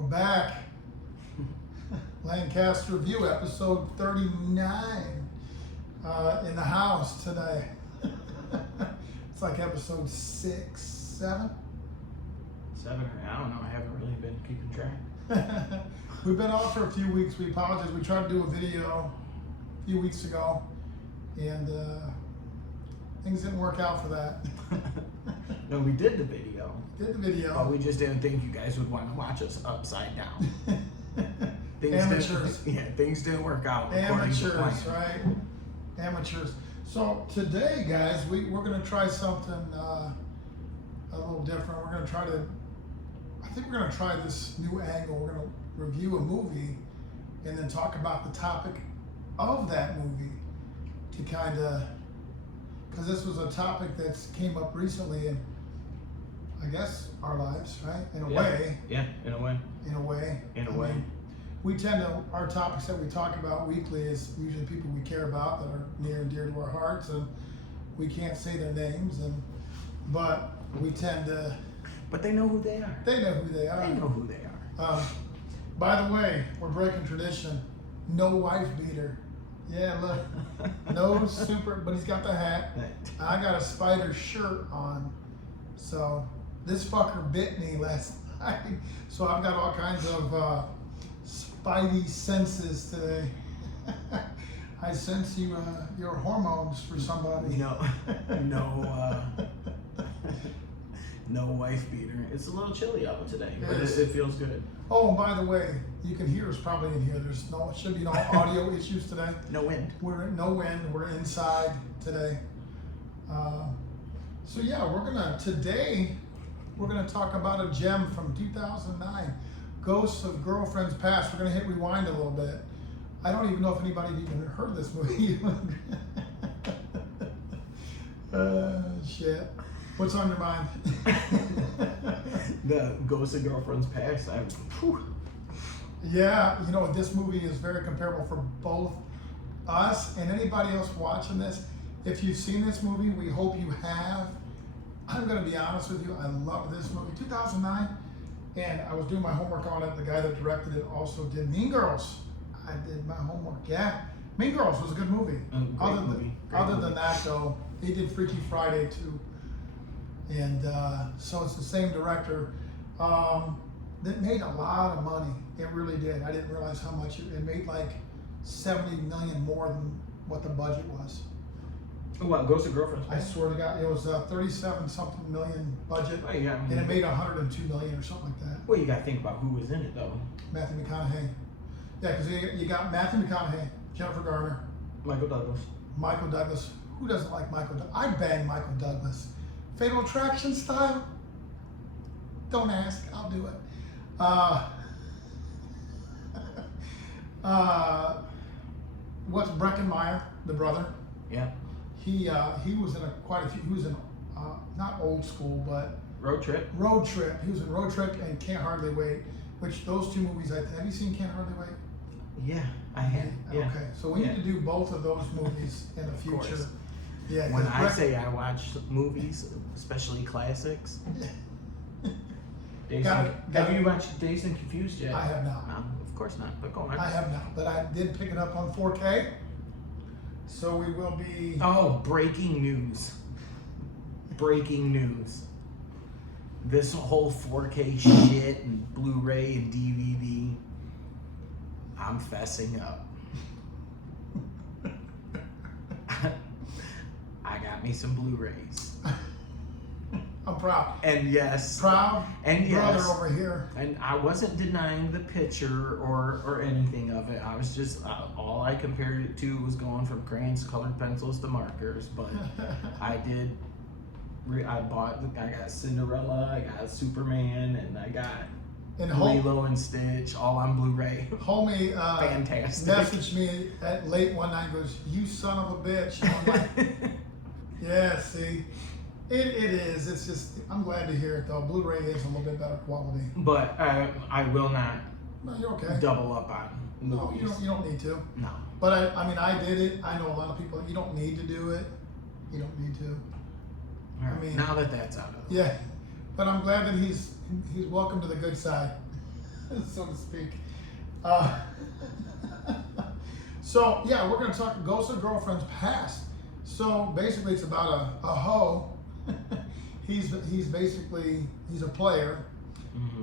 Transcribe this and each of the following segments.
We're back. Lancaster Review, episode 39, in the house today. It's like episode 6, 7? 7 or I don't know. I haven't really been keeping track. We've been off for a few weeks. We apologize. We tried to do a video a few weeks ago, and things didn't work out for that. No, we did the video. Did the video. But we just didn't think you guys would want to watch us upside down. Amateurs. Things didn't work out. Amateurs, right? Amateurs. So today, guys, we're going to try something a little different. We're going to try to, I think we're going to try this new angle. We're going to review a movie and then talk about the topic of that movie to kind of, because this was a topic that came up recently in, I guess, our lives, right? In a way. Yeah, in a way. In a way. In a way. mean, we tend to, our topics that we talk about weekly is usually people we care about that are near and dear to our hearts, and we can't say their names, but we tend to. But they know who they are. They know who they are. They know who they are. By the way, we're breaking tradition. No wife beater. Yeah, look. No super, but he's got the hat. I got a spider shirt on. So this fucker bit me last night. So I've got all kinds of spidey senses today. I sense you, your hormones for somebody. No wife beater. It's a little chilly out today, but Yes. it feels good. Oh, and by the way, you can hear us probably in here. Should be no audio issues today. No wind. We're no wind. We're inside today. So yeah, today we're gonna talk about a gem from 2009, Ghosts of Girlfriends Past. We're gonna hit rewind a little bit. I don't even know if anybody even heard this movie. Shit. What's on your mind? The Ghosts of Girlfriends Past. Yeah, this movie is very comparable for both us and anybody else watching this. If you've seen this movie, we hope you have. I'm going to be honest with you, I love this movie. 2009, and I was doing my homework on it. The guy that directed it also did Mean Girls. I did my homework, yeah. Mean Girls was a good movie. Other than that, though, he did Freaky Friday, too. And so it's the same director that made a lot of money. It really did. I didn't realize how much it made, like 70 million more than what the budget was. What, Ghosts of Girlfriends? I swear to God, it was a 37-something million budget, Oh, yeah, and it made 102 million or something like that. Well, you got to think about who was in it, though. Matthew McConaughey. Yeah, because you got Matthew McConaughey, Jennifer Garner, Michael Douglas. Michael Douglas. Who doesn't like Michael Douglas? I'd bang Michael Douglas. Fatal Attraction style? Don't ask, I'll do it. What's Breckenmeyer, the brother? Yeah. He was in quite a few. He was in not Old School, but Road Trip. Road Trip. He was in Road Trip and Can't Hardly Wait. Which those two movies, have you seen Can't Hardly Wait? Yeah, I have. Yeah. Okay, so we need to do both of those movies in the future. Course. Yeah. When I say I watch movies, especially classics. Have you watched Dazed and Confused yet? I have not. No, of course not. But go on. I have not, but I did pick it up on 4K. So we will be. Oh, breaking news! Breaking news! This whole 4K shit and Blu-ray and DVD. I'm fessing up. I got me some Blu-rays. I'm proud. And yes. Proud. And yes. Brother over here. And I wasn't denying the picture or anything of it. I was just, all I compared it to was going from crayons, colored pencils to markers. But I got Cinderella, I got Superman, and I got Lilo and Stitch, all on Blu-ray. Homie Fantastic. messaged me at late one night and goes, "You son of a bitch." And I'm like, yeah, see. It is. It's just, I'm glad to hear it though. Blu-ray is a little bit better quality. But I will not No, you're okay. double up on movies. No, you don't need to. No. But I mean, I did it. I know a lot of people, you don't need to do it. You don't need to. Right. I mean, now that that's out of the way. Yeah. But I'm glad that he's welcome to the good side. so to speak. Uh, so yeah, we're going to talk Ghost of Girlfriend's Past. So basically, it's about a hoe. he's basically he's a player,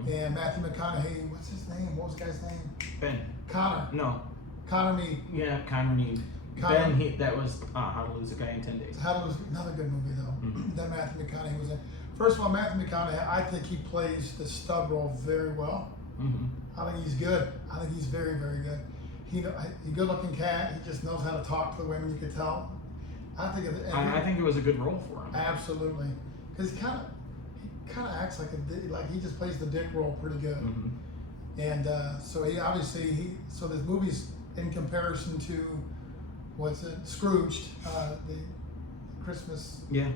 and Matthew McConaughey. What's his name? What was the guy's name? Ben. Connor. No. Connor Mead. Yeah, Connor Mead. Connor. Ben. That was How to Lose a Guy in 10 Days. How to Lose, another good movie though. That Matthew McConaughey was in. First of all, Matthew McConaughey, I think he plays the stud role very well. I think he's good. I think he's very, very good. He's a good-looking cat. He just knows how to talk to the women. You could tell. I think it was a good role for him. Absolutely, because he kind of acts like he just plays the dick role pretty good. And so so this movie's in comparison to what's it, Scrooged, the Christmas. Yeah.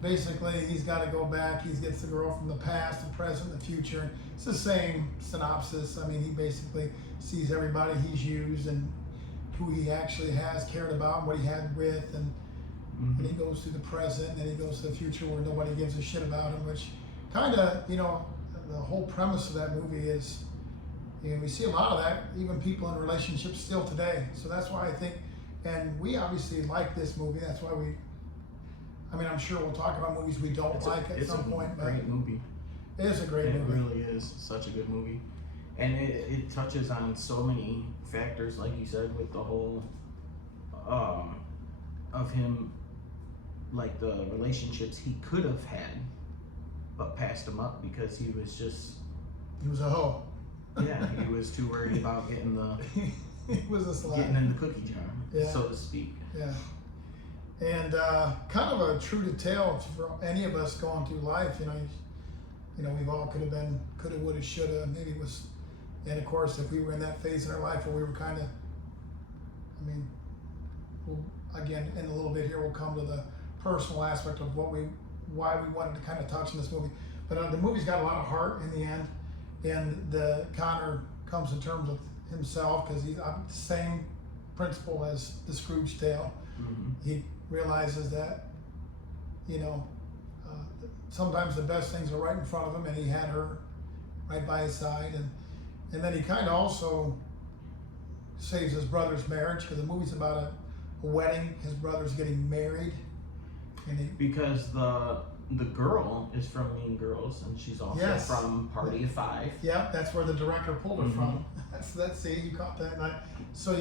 Basically, he's got to go back. He gets the girl from the past, the present, the future. It's the same synopsis. I mean, he basically sees everybody he's used and who he actually has cared about and what he had with, and he goes to the present, and then he goes to the future where nobody gives a shit about him, which kind of, the whole premise of that movie is, we see a lot of that, even people in relationships still today. So that's why I think, and we obviously like this movie. That's why I'm sure we'll talk about movies we don't like at some point. It's a great movie. It is a great movie. It really is such a good movie. And it touches on so many factors, like you said, with the whole of him, like the relationships he could have had, but passed them up because he was a hoe. Yeah, he was too worried about getting he was a slut. Getting in the cookie jar, so to speak. Yeah. And kind of a true to tale for any of us going through life. We've all could have been coulda, woulda, shoulda. Maybe it was, and of course, if we were in that phase in our life where we were kind of, again, in a little bit here, we'll come to the personal aspect of why we wanted to kind of touch in this movie. But the movie's got a lot of heart in the end, and Connor comes to terms with himself because he's the same principle as the Scrooge tale. He realizes that, sometimes the best things are right in front of him, and he had her right by his side, and then he kind of also saves his brother's marriage because the movie's about a wedding. His brother's getting married, and because the girl is from Mean Girls, and she's also from Party of Five. Yeah, that's where the director pulled her from. That's see, you caught that. So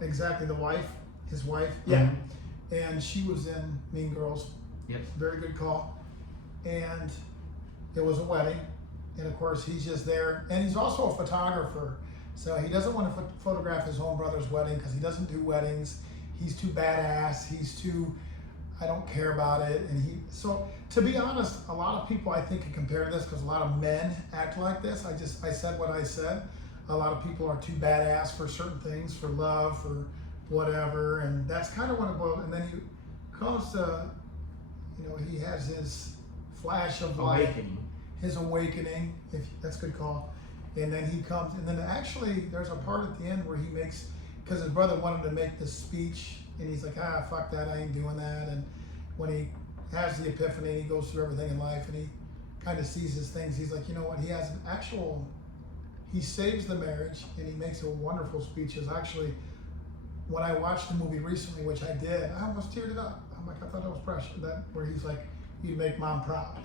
exactly, his wife. Yeah, and she was in Mean Girls. Yep. Very good call. And it was a wedding, and of course he's just there, and he's also a photographer. So he doesn't want to photograph his own brother's wedding because he doesn't do weddings. He's too badass. He's too, I don't care about it. And so to be honest, a lot of people I think can compare this because a lot of men act like this. I said what I said. A lot of people are too badass for certain things, for love, for whatever, and that's kind of what it boils. And then he comes to, he has his flash of light, his awakening. That's a good call. And then he comes, and then actually there's a part at the end where he makes, because his brother wanted to make this speech, and he's like, fuck that, I ain't doing that. And when he has the epiphany, he goes through everything in life, and he kind of sees his things. He's like, you know what? He has he saves the marriage, and he makes a wonderful speech. Is actually, when I watched the movie recently, which I did, I almost teared it up. I'm like, I thought that was precious. Where he's like, you make mom proud.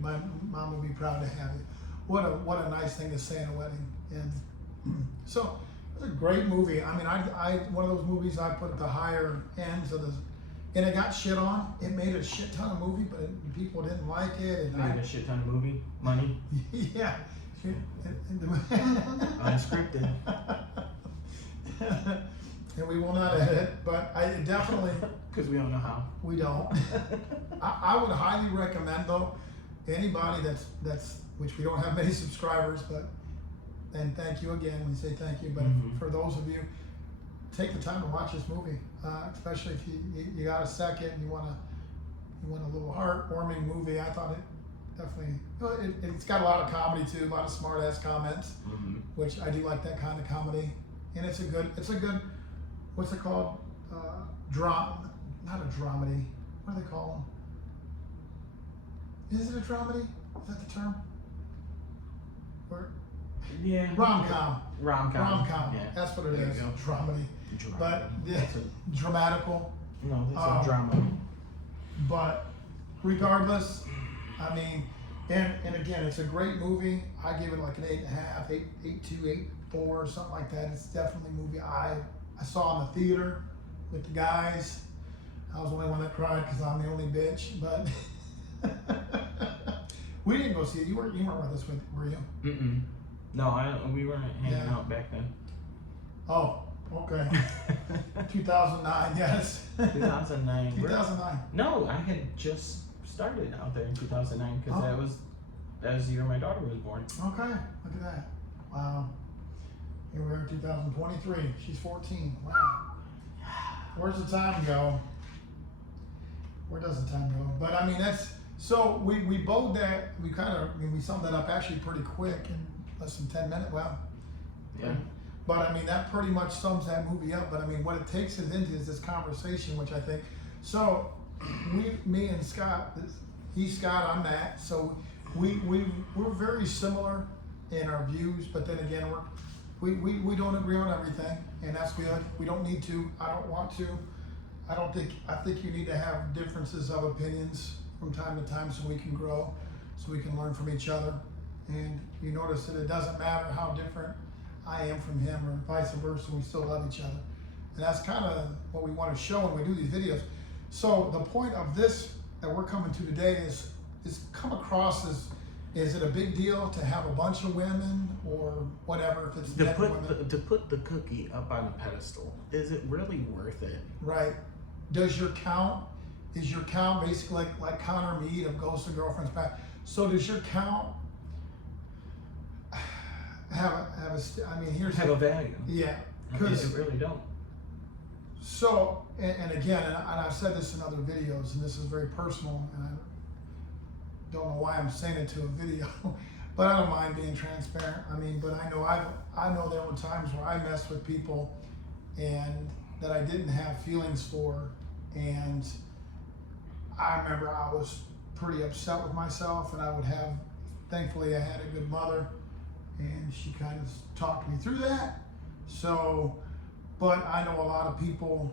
My mom will be proud to have you. What a nice thing to say in a wedding. And so it was a great movie. I one of those movies I put at the higher ends of the, and it got shit on. It made a shit ton of movie, but people didn't like it. And made a shit ton of movie money. Yeah. Unscripted. And we will not edit, but I definitely, because we don't know how. We don't. I would highly recommend though, anybody that's which we don't have many subscribers, but and thank you again. We say thank you, but for those of you, take the time to watch this movie, especially if you got a second and you want a little heartwarming movie. I thought it definitely, it's got a lot of comedy too, a lot of smart ass comments, which I do like that kind of comedy, and it's a good, what's it called? Drama, not a dramedy. What do they call them? Is it a dramedy? Is that the term? Yeah. Rom-com. Rom-com. Rom-com. Yeah. That's what it There you is. go. Dramedy. But dramatical. No, that's Um, a drama. But regardless, I mean, and again, it's a great movie. I give it like an 8.5, 8.2, 8.4, something like that. It's definitely a movie I saw in the theater with the guys. I was the only one that cried because I'm the only bitch. But we didn't go see it. You weren't with us, were you? Mm-mm. No, we weren't hanging Yeah. out back then. Oh, okay. 2009, yes. 2009. 2009. No, I had just started out there in 2009 because that was the year my daughter was born. Okay, look at that. Wow. Here we are in 2023. She's 14. Wow. Where's the time go? Where does the time go? But I mean, so we bowed that, we summed that up actually pretty quick in less than 10 minutes. Well, Yeah. but I mean, that pretty much sums that movie up. But I mean, what it takes us into is this conversation, which I think, so me and Scott, he's Scott, I'm Matt. So we're very similar in our views, but then again, we don't agree on everything, and that's good. We don't need to. I don't want to. I think you need to have differences of opinions from time to time so we can grow, so we can learn from each other. And you notice that it doesn't matter how different I am from him or vice versa, we still love each other. And that's kind of what we want to show when we do these videos. So the point of this that we're coming to today is come across as, is it a big deal to have a bunch of women or whatever, if it's To put the cookie up on a pedestal, is it really worth it? Right. Is your count basically like Connor Mead of Ghost of Girlfriend's Past? So does your count have a value? Yeah. It really don't. So, and again, and I've said this in other videos, and this is very personal, and I don't know why I'm saying it to a video, but I don't mind being transparent. I mean, but I know there were times where I messed with people and that I didn't have feelings for, and I remember I was pretty upset with myself, and thankfully I had a good mother, and she kind of talked me through that. So, but I know a lot of people,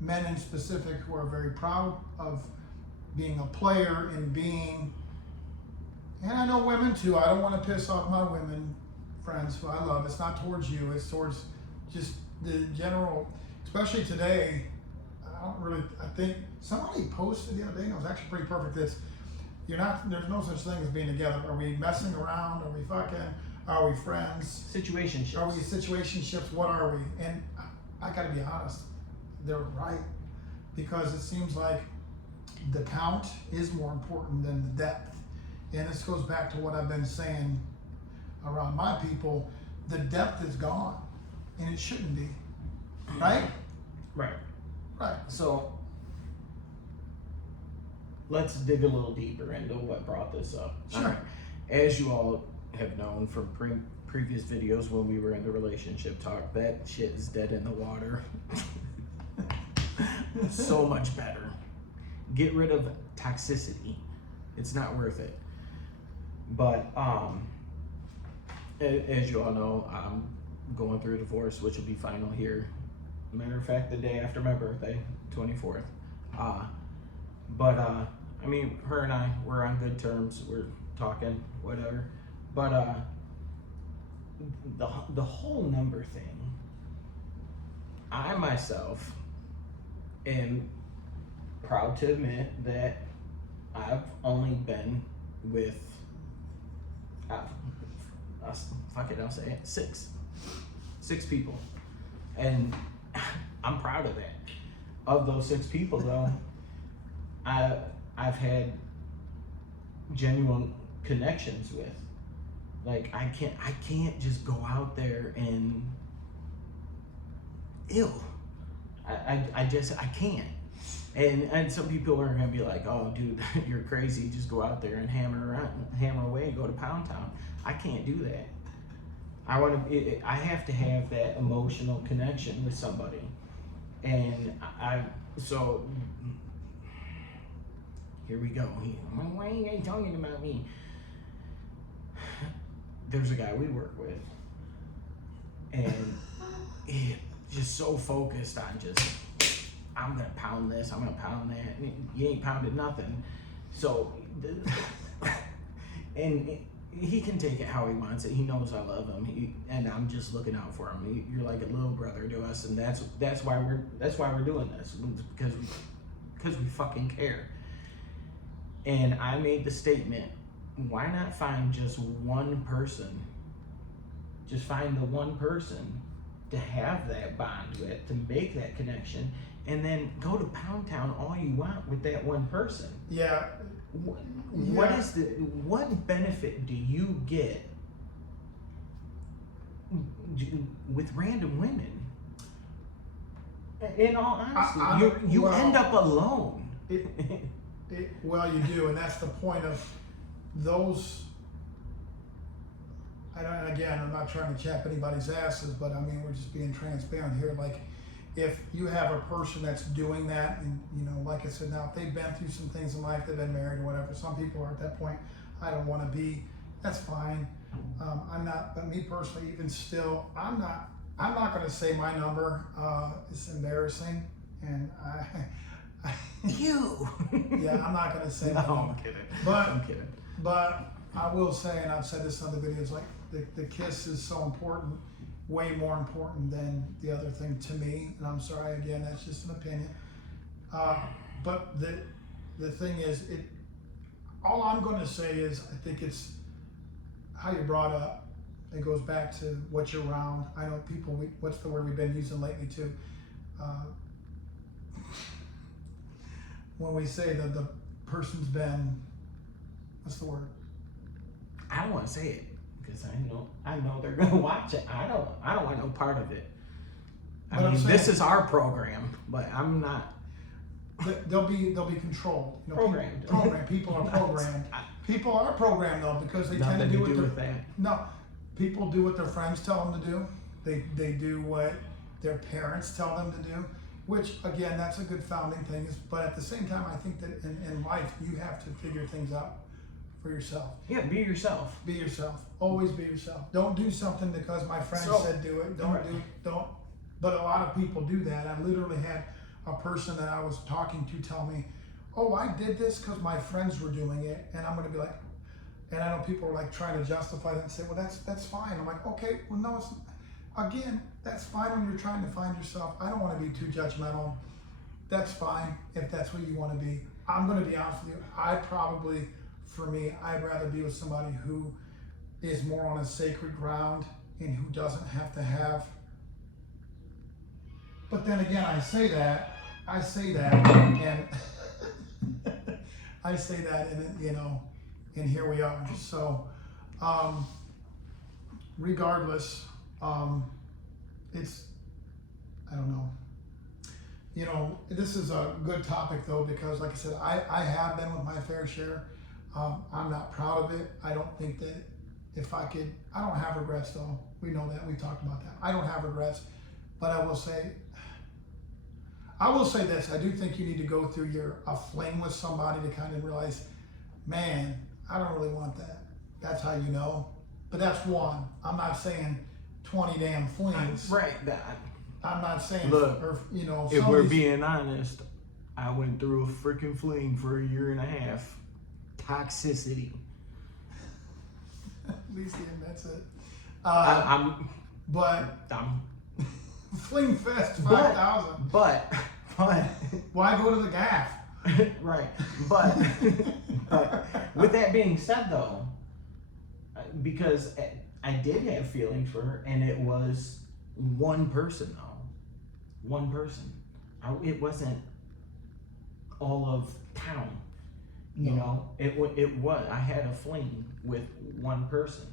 men in specific, who are very proud of being a player and and I know women too. I don't want to piss off my women friends who I love. It's not towards you, it's towards just the general, especially today. I think somebody posted the other day, and it was actually pretty perfect, there's no such thing as being together. Are we messing around? Are we fucking? Are we friends? Situationships. Are we situationships? What are we? And I gotta be honest, they're right. Because it seems like the count is more important than the depth. And this goes back to what I've been saying around my people. The depth is gone, and it shouldn't be. Right? Right. Right. So let's dig a little deeper into what brought this up. Sure. All right. As you all have known from previous videos when we were in the relationship talk, that shit is dead in the water. So much better. Get rid of toxicity. It's not worth it. But as you all know, I'm going through a divorce, which will be final here. Matter of fact, the day after my birthday, 24th. I mean, her and I, we're on good terms. We're talking, whatever. But the whole number thing, I myself am proud to admit that I've only been with, fuck it, I'll say it, six people. And I'm proud of that. Of those 6 people though, I've had genuine connections with. Like I can't just go out there and I can't. And some people are gonna be like, oh dude, you're crazy, just go out there and hammer away and go to Pound Town. I can't do that. I have to have that emotional connection with somebody. And so here we go. Why are you guys talking about me? there's a guy we work with, and he just so focused on just, I'm gonna pound this, I'm gonna pound that. And you ain't pounded nothing. So, and he can take it how he wants it. He knows I love him, and I'm just looking out for him. You're like a little brother to us, and that's why we're doing this, because we fucking care. And I made the statement, why not find just one person? Just find the one person to have that bond with, to make that connection, and then go to Pound Town all you want with that one person. Yeah. What benefit do you get with random women? In all honesty, you end up alone. Well, you do, and that's the point of those. Again, I'm not trying to chap anybody's asses, but I mean, we're just being transparent here. Like, if you have a person that's doing that, and like I said, now if they've been through some things in life, they've been married or whatever. Some people are at that point. I don't want to be. That's fine. I'm not. But me personally, even still, I'm not going to say my number. It's embarrassing, and You. Yeah, I'm not going to say. No, I'm kidding. I'm kidding. But I will say, and I've said this in other videos, like the kiss is so important, way more important than the other thing to me. And I'm sorry, again, that's just an opinion. But the thing is, all I'm going to say is, I think it's how you're brought up. It goes back to what you're around. I know people, what's the word we've been using lately too? When we say that the person's been, what's the word? I don't want to say it because I know they're gonna watch it. I don't want no part of it. I mean, this is our program, but I'm not. They'll be controlled. Programmed. People are programmed. People are programmed though, because they tend to do with that. No, people do what their friends tell them to do. They do what their parents tell them to do. Which, again, that's a good founding thing. But at the same time, I think that in life, you have to figure things out for yourself. Yeah, be yourself. Be yourself. Always be yourself. Don't do something because my friend said do it. Don't. But a lot of people do that. I literally had a person that I was talking to tell me, oh, I did this because my friends were doing it. And I'm going to be like, and I know people are like trying to justify that and say, well, that's fine. I'm like, okay, well, no, it's, again, that's fine when you're trying to find yourself. I don't want to be too judgmental. That's fine if that's what you want to be. I'm going to be honest with you. For me, I'd rather be with somebody who is more on a sacred ground and who doesn't have to have. But then again, I say that, and I say that, and and here we are. So, regardless, it's, I don't know. This is a good topic though, because like I said, I have been with my fair share. I'm not proud of it. I don't think that I don't have regrets though. We know that, we talked about that. I don't have regrets, but I will say this. I do think you need to go through a fling with somebody to kind of realize, man, I don't really want that. That's how you know. But that's one. I'm not saying 20 damn flings. Right. I'm not saying, look, if we're being honest, I went through a freaking fling for a year and a half. Toxicity. At least he admits it. I'm Fling Fest 5,000. But why go to the gaff? Right. But with that being said, though, because I did have feelings for her, and it was one person, though. One person. It wasn't all of town. It was. I had a fling with one person.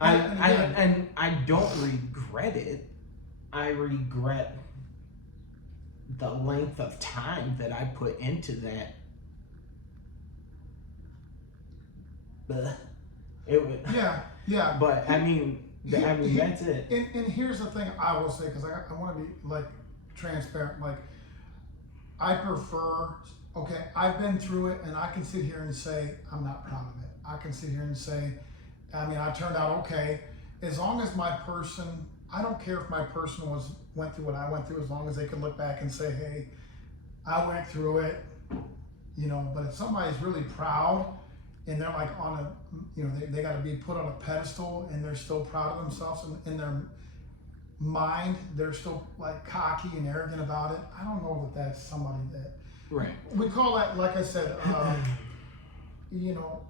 And I don't regret it. I regret the length of time that I put into that. It was. Yeah. But I mean, that's it. And here's the thing I will say, because I want to be like transparent. Like, I prefer. Okay, I've been through it, and I can sit here and say I'm not proud of it. I can sit here and say I mean, I turned out okay. As long as my person, I don't care if my person went through what I went through, as long as they can look back and say, hey, I went through it, you know. But if somebody's really proud and they're like on a, you know, they got to be put on a pedestal and they're still proud of themselves and in their mind, they're still like cocky and arrogant about it. I don't know that that's somebody that, Right. we call that, like I said, you know,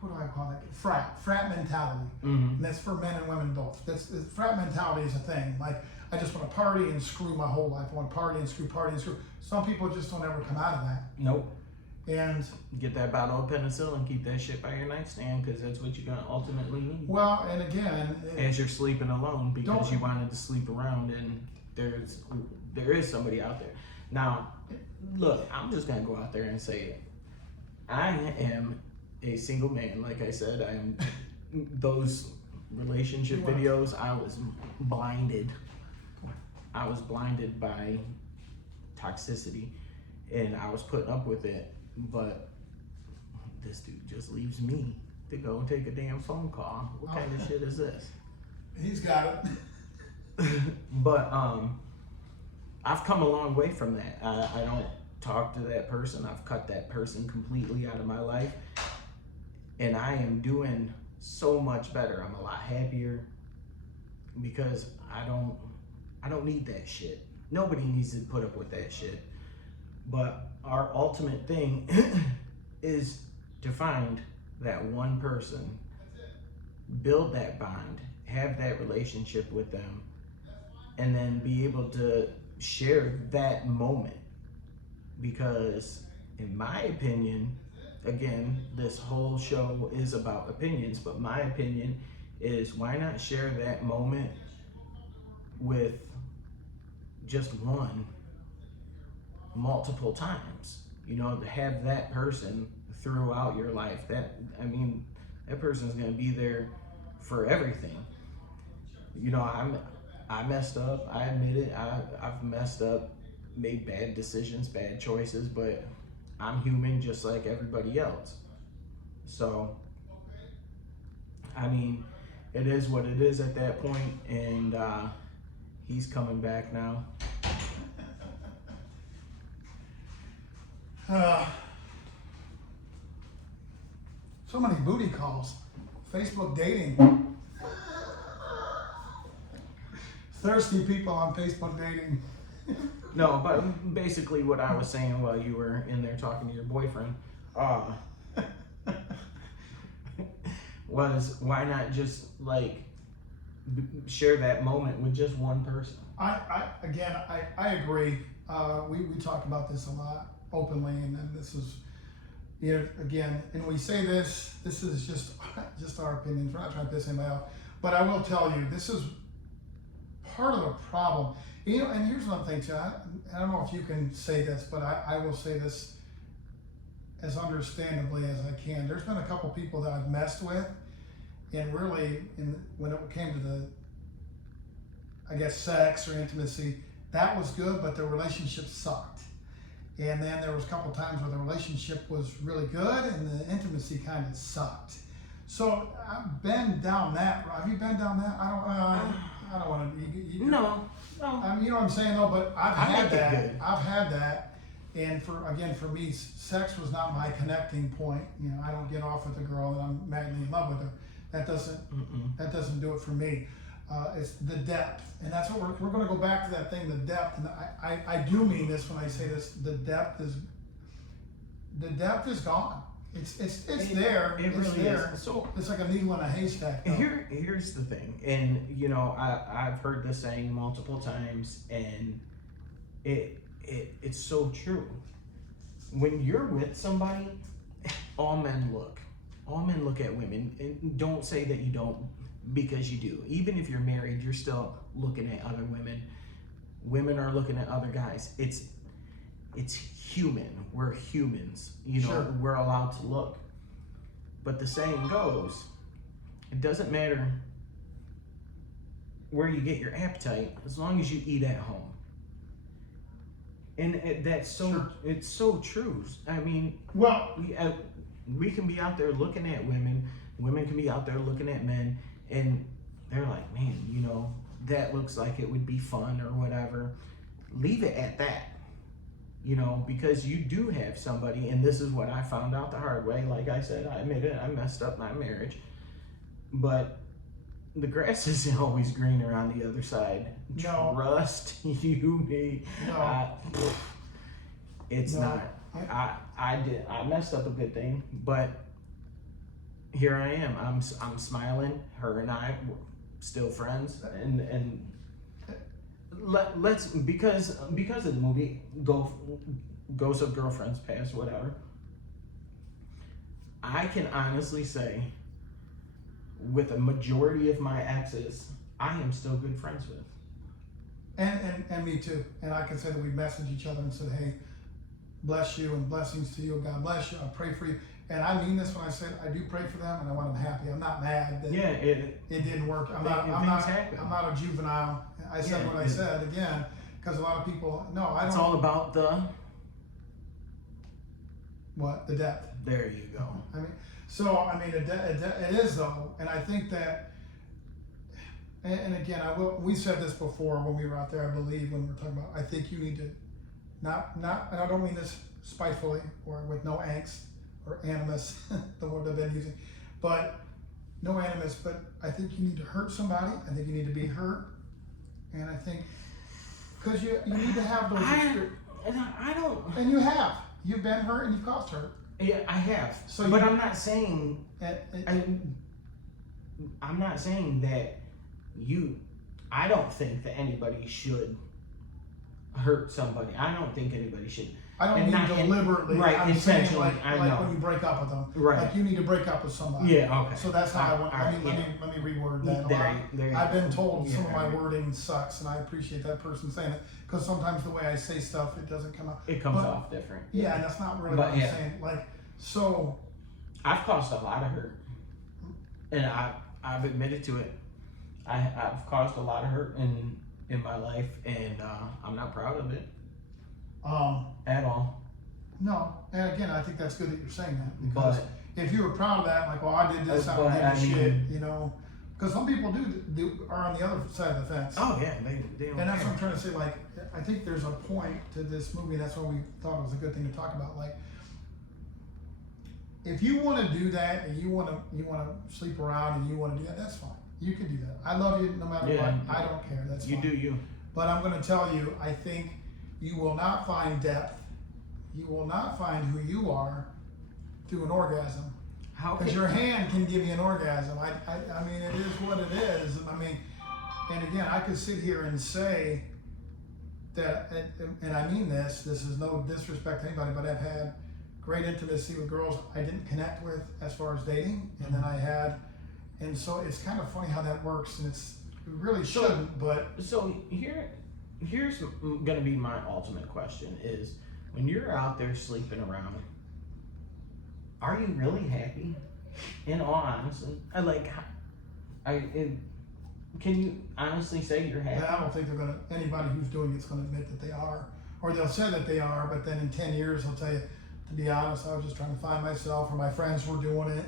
what do I call that? Frat mentality. Mm-hmm. And that's for men and women both. Frat mentality is a thing. Like, I just want to party and screw my whole life. I want to party and screw. Some people just don't ever come out of that. Nope. And get that bottle of penicillin, keep that shit by your nightstand, because that's what you're gonna ultimately need. Well, and again, as you're sleeping alone, because you wanted to sleep around, and there is somebody out there. Now, look, I'm just gonna go out there and say it. I am a single man. Like I said, I am. Those relationship videos, I was blinded. I was blinded by toxicity, and I was putting up with it. But this dude just leaves me to go and take a damn phone call. What kind of shit is this? He's got it. But I've come a long way from that. I don't talk to that person. I've cut that person completely out of my life, and I am doing so much better. I'm a lot happier because I don't need that shit. Nobody needs to put up with that shit. But our ultimate thing is to find that one person, build that bond, have that relationship with them, and then be able to share that moment. Because in my opinion, again, this whole show is about opinions, but my opinion is, why not share that moment with just one multiple times? You know, to have that person throughout your life. That person's gonna be there for everything. You know, I messed up. I admit it. I've messed up, made bad decisions, bad choices, but I'm human just like everybody else. So, I mean, it is what it is at that point, and he's coming back now. So many booty calls. Facebook dating. Thirsty people on Facebook dating. No, but basically what I was saying while you were in there talking to your boyfriend was, why not just like share that moment with just one person? I agree. We talk about this a lot openly, and then this is, you know, again, and we say this is just our opinions. We're not trying to piss anybody off, but I will tell you, this is part of the problem. You know, and here's another thing too. I don't know if you can say this, but I will say this as understandably as I can. There's been a couple people that I've messed with, and really, when it came to the, I guess, sex or intimacy, that was good, but the relationship sucked. And then there was a couple times where the relationship was really good and the intimacy kind of sucked. So I've been down that. Have you been down that? I don't want to. No. You know what I'm saying though. But I've had that. Good. I've had that. And for me, sex was not my connecting point. You know, I don't get off with a girl that I'm madly in love with her. That doesn't do it for me. It's the depth, and that's what we're going to go back to that thing, the depth. And I do mean this when I say this. The depth is gone. It's there. It it's really there. is. So it's like a needle in a haystack. Here's the thing, and you know, I've heard this saying multiple times, and it's so true. When you're with somebody, all men look at women, and don't say that you don't, because you do. Even if you're married, you're still looking at other women. Women are looking at other guys. It's human. We're humans. You know, Sure. We're allowed to look. But the saying goes, it doesn't matter where you get your appetite, as long as you eat at home. And that's so, Sure. it's so true. I mean, Well, we can be out there looking at women. Women can be out there looking at men, and they're like, man, you know, that looks like it would be fun or whatever. Leave it at that. You know, because you do have somebody, and this is what I found out the hard way. Like I said, I admit it, I messed up my marriage. But the grass isn't always greener on the other side. No. Trust you me. No. It's No. not. I messed up a good thing, but here I am. I'm smiling. Her and I were still friends, and let's because of the movie Ghosts of Girlfriends Past, whatever. I can honestly say, with a majority of my exes, I am still good friends with. And me too. And I can say that we messaged each other and said, hey, bless you and blessings to you. God bless you. I pray for you. And I mean this when I said I do pray for them and I want them happy. I'm not mad that it didn't work. I'm not a juvenile. I said what I said again, because a lot of people, no, I don't. It's all about the depth. There you go. It is though, and I think that, and again, we said this before when we were out there, I believe, when we were talking about, I think you need to, not, and I don't mean this spitefully or with no angst or animus, the word I've been using, but no animus, but I think you need to hurt somebody, I think you need to be hurt, and I think, because you need to have those I don't. And you have. You've been hurt and you've caused hurt. Yeah, I have. So but I'm not saying. I'm not saying that you. I don't think that anybody should hurt somebody. I don't think anybody should. I don't mean deliberately. Right, I'm intentionally. saying like when you break up with them. Right. Like you need to break up with somebody. Yeah. Okay. So that's how I want. Let me reword that. I've been told some of my wording sucks, and I appreciate that person saying it, because sometimes the way I say stuff, it doesn't come out. It comes off different. Yeah, and that's not really what I'm saying. Like, so. I've caused a lot of hurt, and I've admitted to it. I've caused a lot of hurt in my life, and I'm not proud of it. At all. No, and again, I think that's good that you're saying that, because if you were proud of that, like, well, I did this, I did this shit, you know, because some people are on the other side of the fence. Oh yeah, they don't. And that's what I'm trying to say. Like, I think there's a point to this movie. That's why we thought it was a good thing to talk about. Like, if you want to do that and you want to sleep around and you want to do that, that's fine. You can do that. I love you no matter what. I don't care. That's fine. You do you. But I'm going to tell you, I think you will not find depth. You will not find who you are through an orgasm. Because your hand can give you an orgasm. I mean, it is what it is. I mean, and again, I could sit here and say that, and I mean this is no disrespect to anybody, but I've had great intimacy with girls I didn't connect with as far as dating, and then I had, and so it's kind of funny how that works, and it really shouldn't, but. So here's gonna be my ultimate question is, when you're out there sleeping around, are you really happy? In all honesty, can you honestly say you're happy? I don't think anybody who's doing it's gonna admit that they are, or they'll say that they are, but then in 10 years they'll tell you, to be honest, I was just trying to find myself, or my friends were doing it.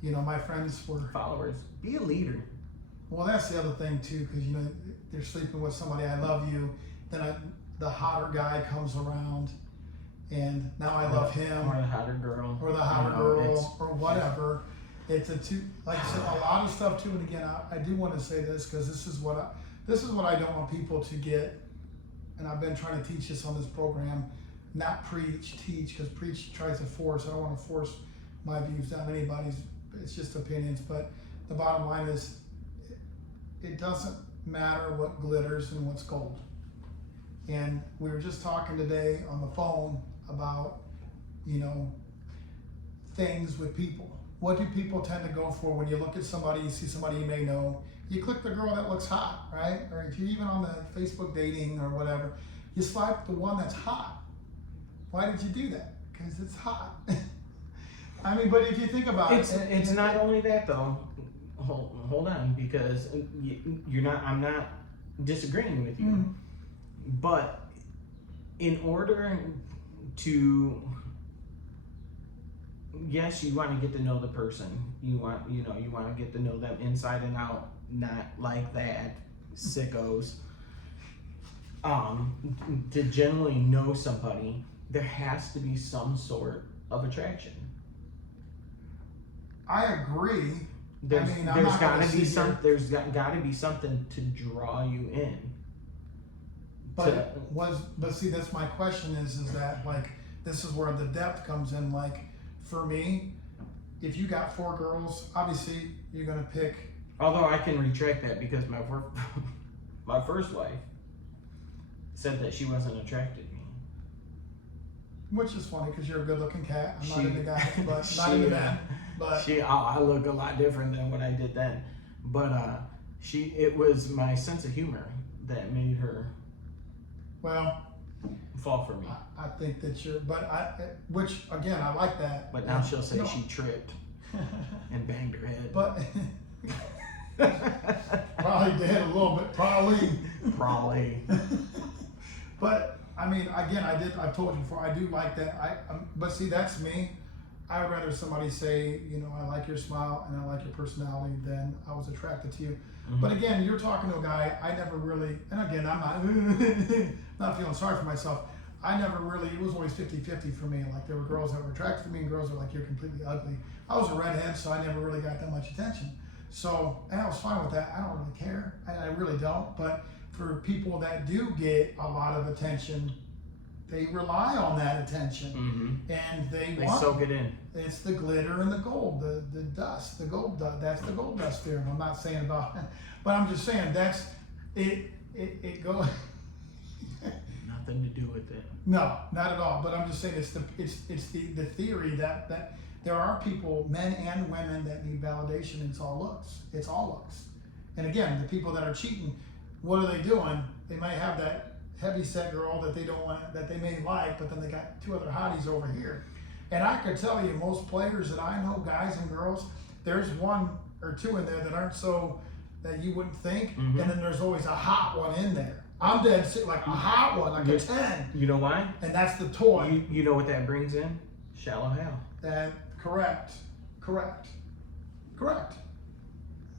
You know, my friends were followers. Be a leader. Well, that's the other thing too, because you know they're sleeping with somebody. I love you. Then the hotter guy comes around, and now I love him. Or the hotter girl. Or the hotter girl, or whatever. It's like I said, a lot of stuff too. And again, I do want to say this, because this is what I don't want people to get. And I've been trying to teach this on this program, not preach, teach, because preach tries to force. I don't want to force my views down anybody's. It's just opinions. But the bottom line is, it doesn't matter what glitters and what's gold. And we were just talking today on the phone about, you know, things with people. What do people tend to go for when you look at somebody, you see somebody you may know, you click the girl that looks hot, right? Or if you're even on the Facebook dating or whatever, you swipe the one that's hot. Why did you do that? Because it's hot. I mean, but if you think about it. It's not only that though. Hold on, because I'm not disagreeing with you. Mm-hmm. But in order to yes, you want to get to know the person. You want to get to know them inside and out, not like that, sickos. To generally know somebody, there has to be some sort of attraction. I agree. There's I mean, I'm not gonna gotta be sit here- there's got to be something to draw you in. But see, that's my question is that like, this is where the depth comes in. Like, for me, if you got 4 girls, obviously you're gonna pick. Although I can retract that because my first wife said that she wasn't attracted to me. Which is funny because you're a good-looking cat. I'm not She- into guys, but she, not into men. But I look a lot different than what I did then. But it was my sense of humor that made her well, fall for me. I think that which again, I like that. But now she'll say No. she tripped and banged her head. But probably did a little bit, probably. Probably. But I mean, again, I've told you before, I do like that. But see, that's me. I would rather somebody say, I like your smile and I like your personality than I was attracted to you. Mhm. But again, you're talking to a guy I never really, and again, I'm not, not feeling sorry for myself. I never really, it was always 50-50 for me. Like, there were girls that were attracted to me and girls that were like, you're completely ugly. I was a redhead, so I never really got that much attention. So, and I was fine with that. I don't really care. I really don't. But for people that do get a lot of attention, they rely on that attention. Mm-hmm. And they They want soak it in. it's the glitter and the gold, the dust, the gold dust. That's the gold dust theorem. I'm not saying about, but I'm just saying that's it. It goes. Nothing to do with it. No, not at all. But I'm just saying it's the theory that there are people, men and women, that need validation. And it's all looks. It's all looks. And again, the people that are cheating, what are they doing? They might have that heavy set girl that they don't want, that they may like, but then they got 2 other hotties over here. And I could tell you, most players that I know, guys and girls, there's 1 or 2 in there that aren't so, that you wouldn't think, Mhm. and then there's always a hot one in there. I'm dead serious, like a hot one, like a 10, You know why? and that's the toy. You know what that brings in? Shallow hell. That correct.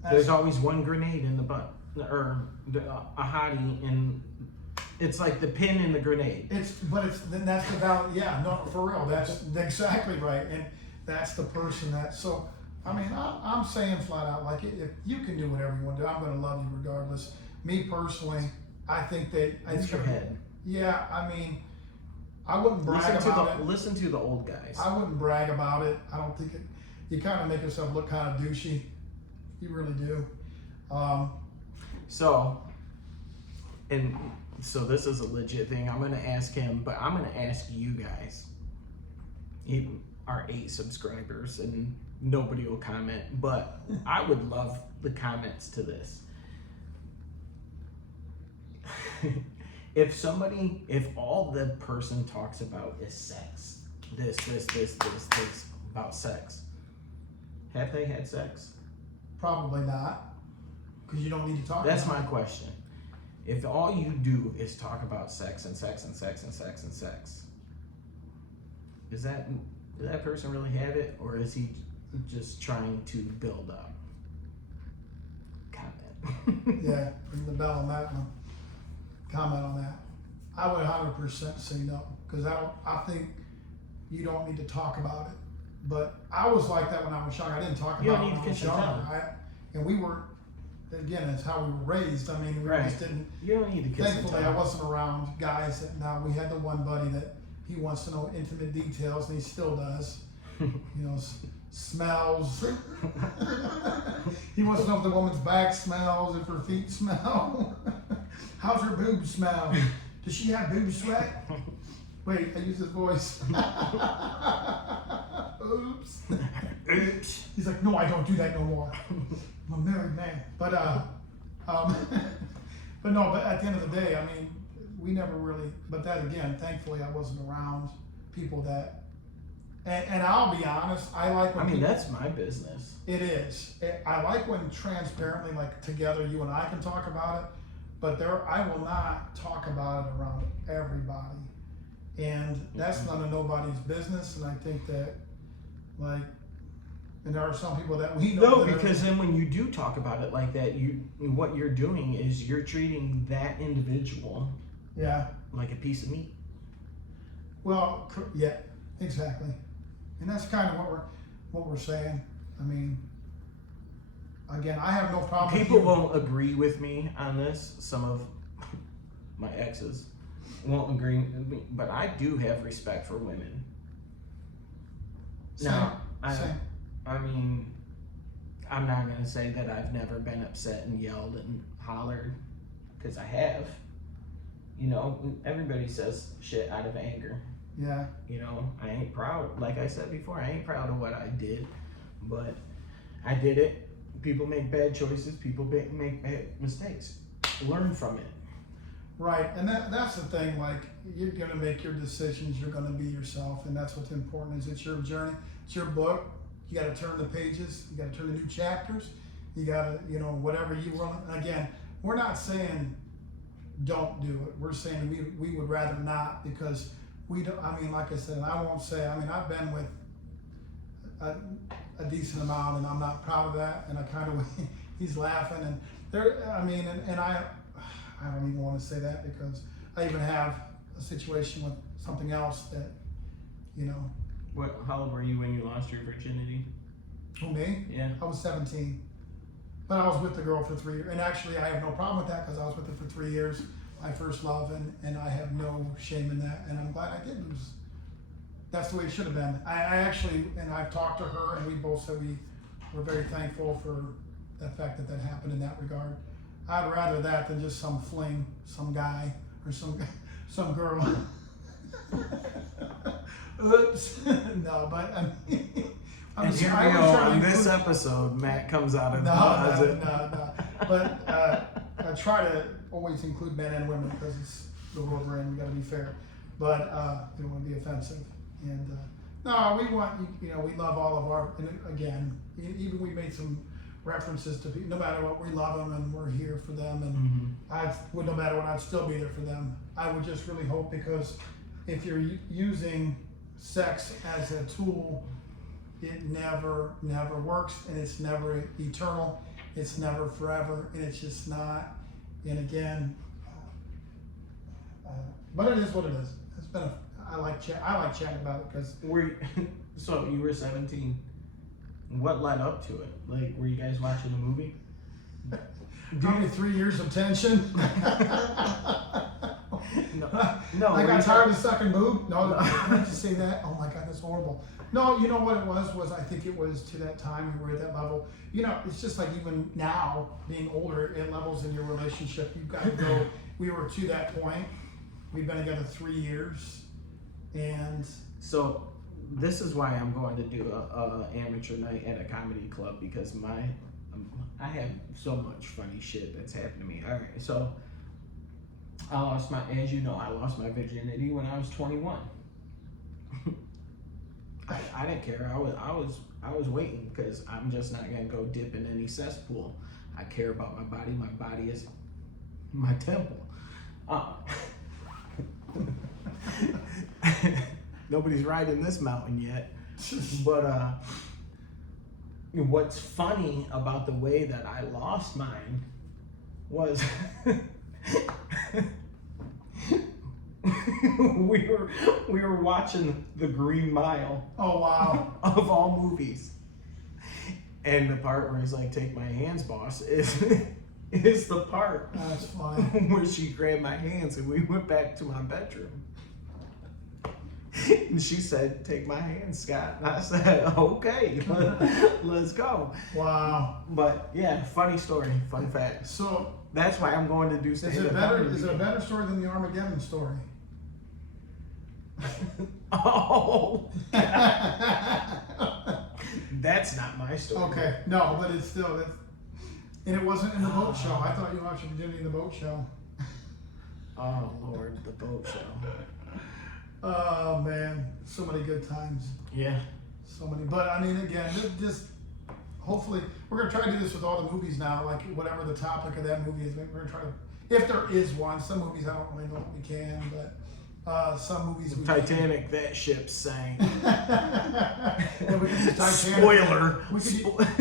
There's always one grenade in the butt, or a hottie in. It's like the pin in the grenade. Then that's the valid. Yeah, no, for real. That's exactly right, and that's the person that. So, I mean, I'm saying flat out, like, if you can do whatever you want to do, I'm going to love you regardless. Me personally, I think that It's your head. Yeah, I mean, I wouldn't brag about it. Listen to the old guys. I wouldn't brag about it. I don't think it. You kind of make yourself look kind of douchey. You really do. So this is a legit thing. I'm gonna ask him, but I'm gonna ask you guys. Our 8 subscribers, and nobody will comment, but I would love the comments to this. If all the person talks about is sex, this about sex, have they had sex? Probably not, because you don't need to talk. That's about my question. If all you do is talk about sex and sex and sex and sex and sex, does that person really have it, or is he just trying to build up? Comment. Yeah, ring the bell on that one. Comment on that. I would 100% say no, because I think you don't need to talk about it. But I was like that when I was young. I didn't talk You about don't it need when I to was kiss and younger. tell. And we were, again, that's how we were raised. I mean, we Right. just didn't. You don't need to kiss and Thankfully, tell. I wasn't around guys that. Now we had the one buddy that he wants to know intimate details, and he still does. Smells. He wants to know if the woman's back smells, if her feet smell. How's her boobs smell? Does she have boob sweat? Wait, I use his voice. Oops. Oops. He's like, no, I don't do that no more. I'm a married man. But at the end of the day, I mean, we never really, but that again, thankfully I wasn't around people that, and I'll be honest, I like when that's my business. it is. I like when transparently, like together, you and I can talk about it, but I will not talk about it around everybody. And that's none of nobody's business, and I think that Like, and there are some people that we know. No, that because then when you do talk about it like that, what you're doing is you're treating that individual yeah. like a piece of meat. Well, yeah, exactly, and that's kind of what we're saying. I mean, again, I have no problem. People won't agree with me on this. Some of my exes won't agree with me, but I do have respect for women. Same. Now, Same. I mean, I'm not gonna say that I've never been upset and yelled and hollered, because I have. You know, everybody says shit out of anger. Yeah. You know, I ain't proud. Like I said before, I ain't proud of what I did, but I did it. People make bad choices. People make bad mistakes. Learn from it. Right, and that's the thing. Like, you're gonna make your decisions. You're gonna be yourself, and that's what's important. Is it's your journey. It's your book. You got to turn the pages. You got to turn the new chapters. You got to, you know, whatever you want. Again, we're not saying don't do it. We're saying we would rather not, because we don't. I mean, like I said, and I won't say. I mean, I've been with a decent amount, and I'm not proud of that. And I kind of he's laughing, and there. I mean, and I don't even want to say that, because I even have a situation with something else that, you know. How old were you when you lost your virginity? Who, me? Yeah. I was 17. But I was with the girl for 3 years. And actually, I have no problem with that, because I was with her for 3 years, my first love, and I have no shame in that. And I'm glad I did. That's the way it should have been. I actually, and I've talked to her, and we both said we were very thankful for the fact that happened in that regard. I'd rather that than just some fling, some guy, or some girl. Oops. No, but I mean, And here we go on this episode. Matt comes out of the closet. No. But I try to always include men and women, because it's the world we're in. We got to be fair, but we don't want to be offensive. And no, we want, you know, we love all of our. And again, even we made some references to people. No matter what, we love them, and we're here for them. And no matter what, I'd still be there for them. I would just really hope, because if you're using sex as a tool, it never works, and it's never eternal, it's never forever, and it's just not. And again, but it is what it is. It's been I like chatting about it, because So you were 17. What led up to it? Like, were you guys watching the movie? Give me 3 years of tension. No. I got tired of sucking boob. No, I didn't say that. Oh my God, that's horrible. No, you know what it was I think it was to that time we were at that level. You know, it's just like even now, being older, it levels in your relationship. You've got to go. We were to that point. We've been together 3 years, and so this is why I'm going to do a amateur night at a comedy club, because I have so much funny shit that's happened to me. All right, so I lost my virginity when I was 21. I didn't care. I was waiting, because I'm just not gonna go dip in any cesspool. I care about my body. My body is my temple. Nobody's riding this mountain yet. But what's funny about the way that I lost mine was we were watching The Green Mile. oh wow, Of all movies. And the part where he's like, "Take my hands, boss," is the part that's funny. where she grabbed my hands, and we went back to my bedroom. And she said, "Take my hand, Scott." And I said, "Okay, let's go." Wow. But yeah, funny story, fun fact. So That's why I'm going to do is stand-up it better? comedy. Is it a better story than the Armageddon story? Oh, that's not my story. Okay, no, but it's still and it wasn't in the boat show. I thought you watched Virginia in the boat show. Oh Lord, the boat show. Oh man, so many good times. Yeah. So many, but I mean, again, just hopefully we're gonna try to do this with all the movies now. Like whatever the topic of that movie is, we're gonna try to, if there is one. Some movies I don't really know if we can, but Some movies. Titanic, that ship sank. Yeah, we could use Titanic. Spoiler. We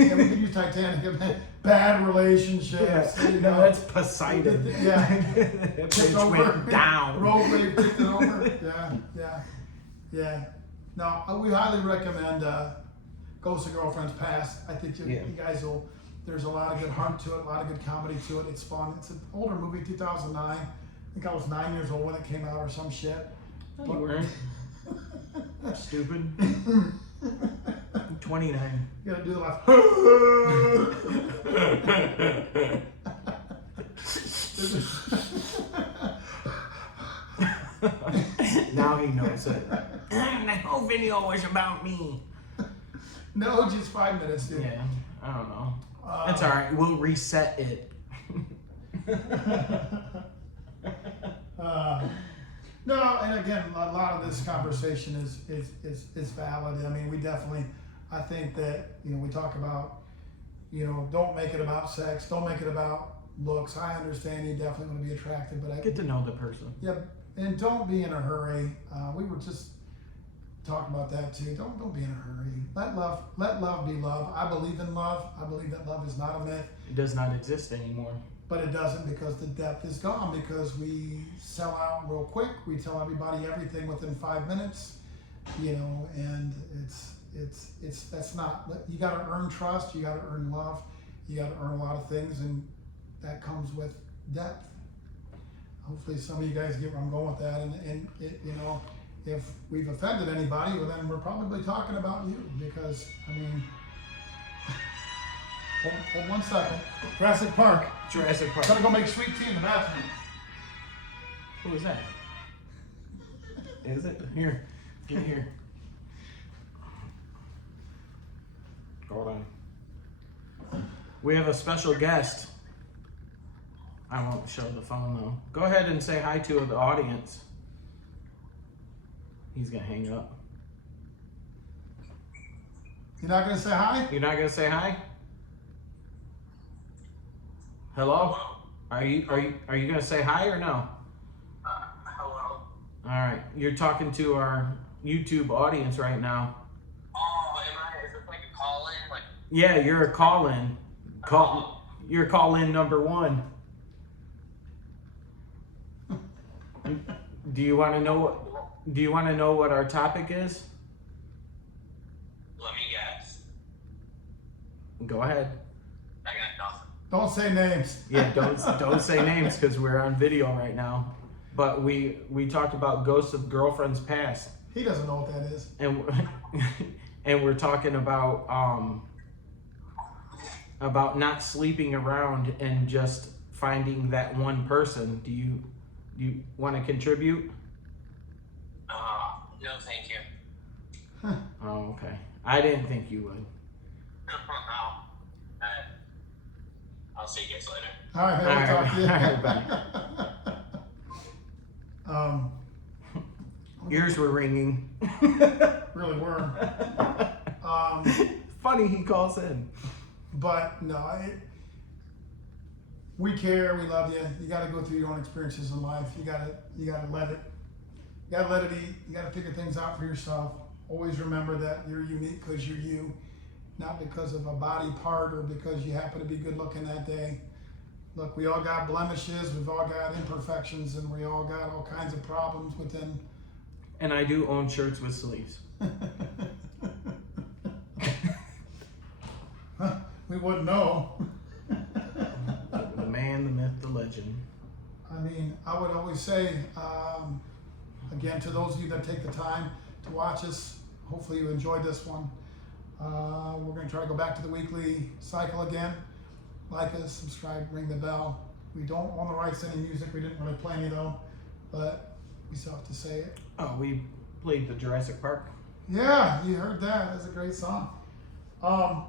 could use Titanic. Bad relationships. Yeah. You No, know. that's Poseidon. Yeah. That bitch went down. Road wave tipped it over. Yeah. No, we highly recommend Ghosts of Girlfriends Past. I think you guys will. There's a lot of good heart to it, a lot of good comedy to it. It's fun. It's an older movie, 2009. I think I was 9 years old when it came out or some shit. No, you weren't. Stupid. 29. You gotta do the laugh. Now he knows it. The whole video was about me. No, just 5 minutes, dude. Yeah, I don't know. That's all right. We'll reset it. No, and again, a lot of this conversation is valid. I mean, we definitely, I think that, we talk about, don't make it about sex, don't make it about looks. I understand you definitely want to be attractive, but Get to know the person. Yeah, and don't be in a hurry. We were just talking about that too. Don't be in a hurry. Let love be love. I believe in love. I believe that love is not a myth. It does not exist anymore. But it doesn't, because the depth is gone, because we sell out real quick. We tell everybody everything within 5 minutes, and that's not, you got to earn trust, you got to earn love, you got to earn a lot of things, and that comes with depth. Hopefully some of you guys get where I'm going with that, and it, if we've offended anybody, well then we're probably talking about you, because, hold 1 second. Jurassic Park. Gotta go make sweet tea in the bathroom. Who is that? Is it? Here. Get here. Hold on. We have a special guest. I won't show the phone though. Go ahead and say hi to the audience. He's gonna hang up. You're not gonna say hi? You're not gonna say hi? Hello? Are you gonna say hi or no? Hello. All right. You're talking to our YouTube audience right now. Oh, is this like a call-in? Like, Yeah, you're a call-in. You're call-in number 1. Do you want to know what our topic is? let me guess. Go ahead. I got nothing. Don't say names. Yeah, don't say names because we're on video right now. But we talked about Ghosts of Girlfriends Past, He doesn't know what that is. and we're talking about not sleeping around and just finding that one person. Do you want to contribute? No, thank you. Oh, okay. I didn't think you would. No. I'll see you guys later. All right, man, we'll talk to you. All right, Ears were ringing. Really were. Funny he calls in. But no, we care, we love you. You got to go through your own experiences in life. You got to let it eat. You got to figure things out for yourself. Always remember that you're unique because you're you, not because of a body part or because you happen to be good looking that day. Look, we all got blemishes, we've all got imperfections, and we all got all kinds of problems within. And I do own shirts with sleeves. We wouldn't know. The man, the myth, the legend. I mean, I would always say, again, to those of you that take the time to watch us, hopefully you enjoyed this one. We're going to try to go back to the weekly cycle again. Like us, subscribe, ring the bell. We don't own the rights to any music. We didn't really play any though, but we still have to say it. Oh, we played the Jurassic Park. Yeah, you heard that. That's a great song. I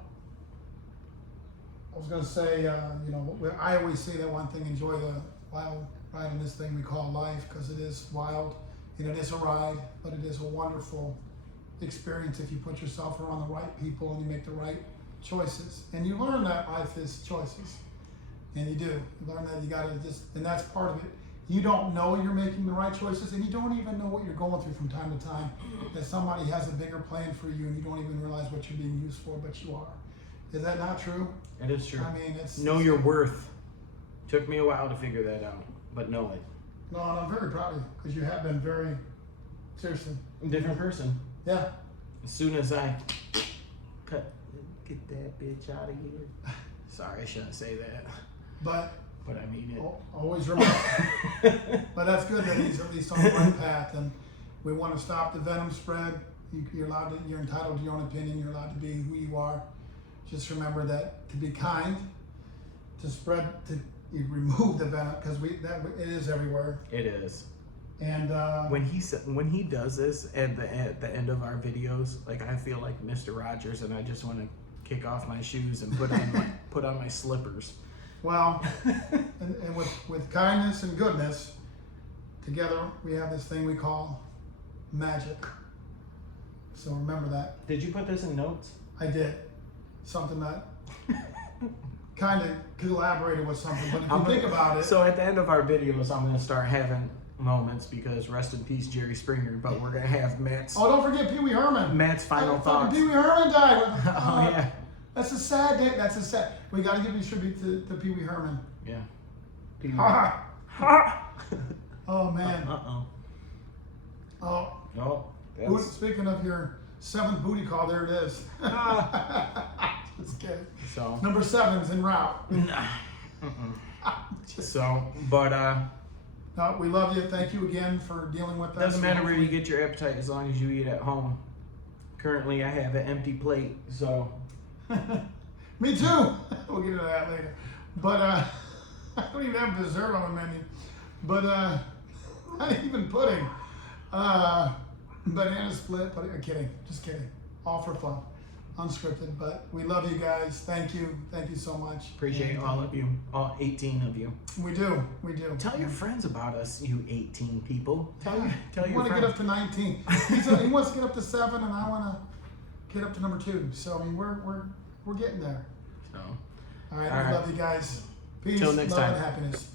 was going to say, I always say that one thing, enjoy the wild ride in this thing we call life, because it is wild. It is a ride, but it is a wonderful experience if you put yourself around the right people and you make the right choices. And you learn that life is choices. And you do. You learn that you got to and that's part of it. you don't know you're making the right choices, and you don't even know what you're going through from time to time, that somebody has a bigger plan for you and you don't even realize what you're being used for, but you are. Is that not true? It is true. I mean, it's... Know your worth. Took me a while to figure that out, but know it. No, and I'm very proud of you, because you have been very, seriously. Different person. Yeah. As soon as I get that bitch out of here. Sorry, I shouldn't say that. But I mean it. always remember. But that's good that he's at least on the right path, and we want to stop the venom spread. You're allowed to, you're entitled to your own opinion. You're allowed to be who you are. Just remember that to be kind, to spread, to remove the venom, because it is everywhere. It is. And when he does this at the end of our videos, like I feel like Mr. Rogers, and I just want to kick off my shoes and put on my slippers. well, and with kindness and goodness, together we have this thing we call magic. So remember that. Did you put this in notes? I did something that kind of collaborated with something, but if you think about it. So at the end of our videos, I'm gonna start having moments, because rest in peace Jerry Springer, but we're gonna have Matt's Oh, don't forget Pee Wee Herman. Matt's final Fucking thoughts. Pee Wee Herman died. Oh yeah. That's a sad day. That's a sad. We got to give a tribute to Pee Wee Herman. Yeah. Pee Wee. Ha ha. Oh man. Uh-oh. Oh. No. Speaking of your seventh booty call, there it is. Just kidding. So. Number 7's en route. So, but No, we love you. Thank you again for dealing with us. doesn't matter where you get your appetite as long as you eat at home. Currently, I have an empty plate, so. Me too. We'll get into that later. But I don't even have dessert on the menu. But not even pudding. Banana split. But kidding. Just kidding. All for fun. Unscripted. But we love you guys. Thank you. Thank you so much. Appreciate all of you, all 18 of you. We do. We do. Tell your friends about us, you 18 people. Tell You your want to friends. get up to 19. He wants to get up to 7, and I want to get up to number 2. So I mean, we're getting there. So, All right. All We right. love you guys. Peace, Till next love, time. and happiness.